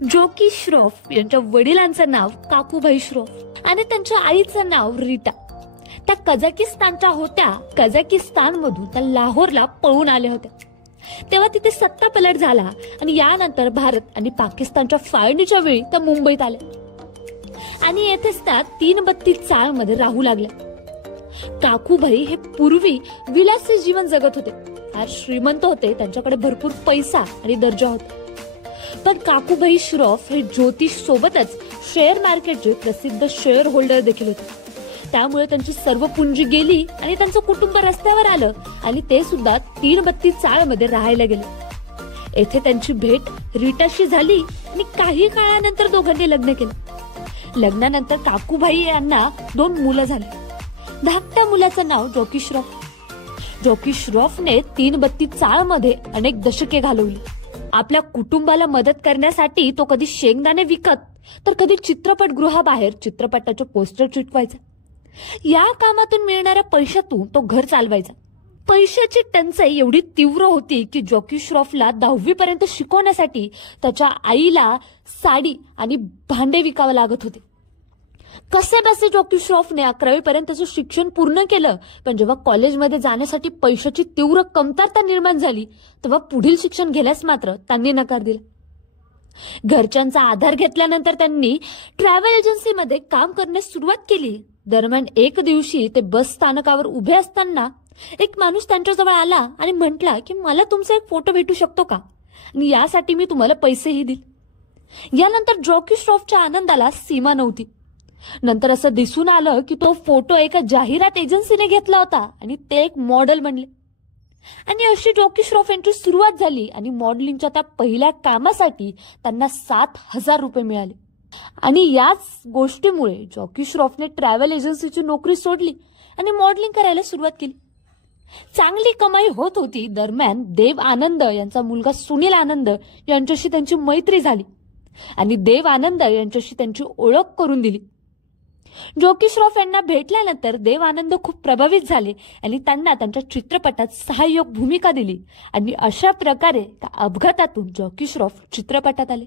Jockey Shroff यांच्या वडिलांचं नाव काकूभाई श्रॉफ आणि त्यांच्या आईचं नाव रीटा. त्या कझाकिस्तानच्या होत्या. कझाकिस्तानमधून त्या लाहोरला पळून आल्या होत्या. तेव्हा तिथे सत्ता पलट झाला आणि यानंतर भारत आणि पाकिस्तानच्या फाळणीच्या वेळी त्या मुंबईत आल्या आणि येथेच त्या 332 चाळमध्ये राहू लागल्या. काकूभाई हे पूर्वी विलासी जीवन जगत होते. फार श्रीमंत होते. त्यांच्याकडे भरपूर पैसा आणि दर्जा होता. पण काकूभाई श्रॉफ हे ज्योतिष सोबतच शेअर मार्केटचे प्रसिद्ध शेअर होल्डर देखील होते. त्यामुळे त्यांची सर्व पुंजी गेली आणि त्यांचं कुटुंब रस्त्यावर आलं आणि ते सुद्धा 332 चाळमध्ये राहायला गेले. येथे त्यांची भेट रीटाशी झाली आणि काही काळानंतर दोघांनी लग्न केलं. लग्नानंतर काकूभाई यांना 2 मुलं झाली. धाकट्या मुलाचं नाव जॉकी श्रॉफ. जॉकी श्रॉफने 332 चाळमध्ये अनेक दशके घालवली. आपल्या कुटुंबाला मदत करण्यासाठी तो कधी शेंगदाणे विकत तर कधी चित्रपटगृहाबाहेर चित्रपटाचे पोस्टर चिटवायचा. या कामातून मिळणाऱ्या पैशातून तो घर चालवायचा. पैशाची टंचाई एवढी तीव्र होती की जॉकी श्रॉफला 10वी पर्यंत शिकवण्यासाठी त्याच्या आईला साडी आणि भांडे विकावं लागत होते. कसे बसे जॉकी श्रॉफने 11वी पर्यंतचं शिक्षण पूर्ण केलं. पण जेव्हा कॉलेजमध्ये जाण्यासाठी पैशाची तीव्र कमतरता निर्माण झाली तेव्हा पुढील शिक्षण घेण्यास मात्र त्यांनी नकार दिला. घरच्यांचा आधार घेतल्यानंतर त्यांनी ट्रॅव्हल एजन्सीमध्ये काम करण्यास सुरुवात केली. दरम्यान एक दिवशी ते बस स्थानकावर उभे असताना एक माणूस त्यांच्याजवळ आला आणि म्हटला की मला तुमचा एक फोटो भेटू शकतो का आणि यासाठी मी तुम्हाला पैसेही दिले. यानंतर जॉकी श्रॉफच्या आनंदाला सीमा नव्हती. नंतर असं दिसून आलं की तो फोटो एका जाहिरात एजन्सीने घेतला होता आणि ते एक मॉडेल बनले आणि अशी जॉकी श्रॉफ यांची सुरुवात झाली आणि मॉडेलिंगच्या त्या पहिल्या कामासाठी त्यांना 7,000 रुपये मिळाले. आणि याच गोष्टीमुळे जॉकी श्रॉफने ट्रॅव्हल एजन्सीची नोकरी सोडली आणि मॉडेलिंग करायला सुरुवात केली. चांगली कमाई होत होती. दरम्यान देव आनंद यांचा मुलगा सुनील आनंद यांच्याशी त्यांची मैत्री झाली आणि देव आनंद यांच्याशी त्यांची ओळख करून दिली. जॉकी श्रॉफ यांना भेटल्यानंतर देव आनंद खूप प्रभावित झाले आणि त्यांना त्यांच्या चित्रपटात सहाय्यक भूमिका दिली आणि अशा प्रकारे त्या अपघातातून जॉकी श्रॉफ चित्रपटात आले.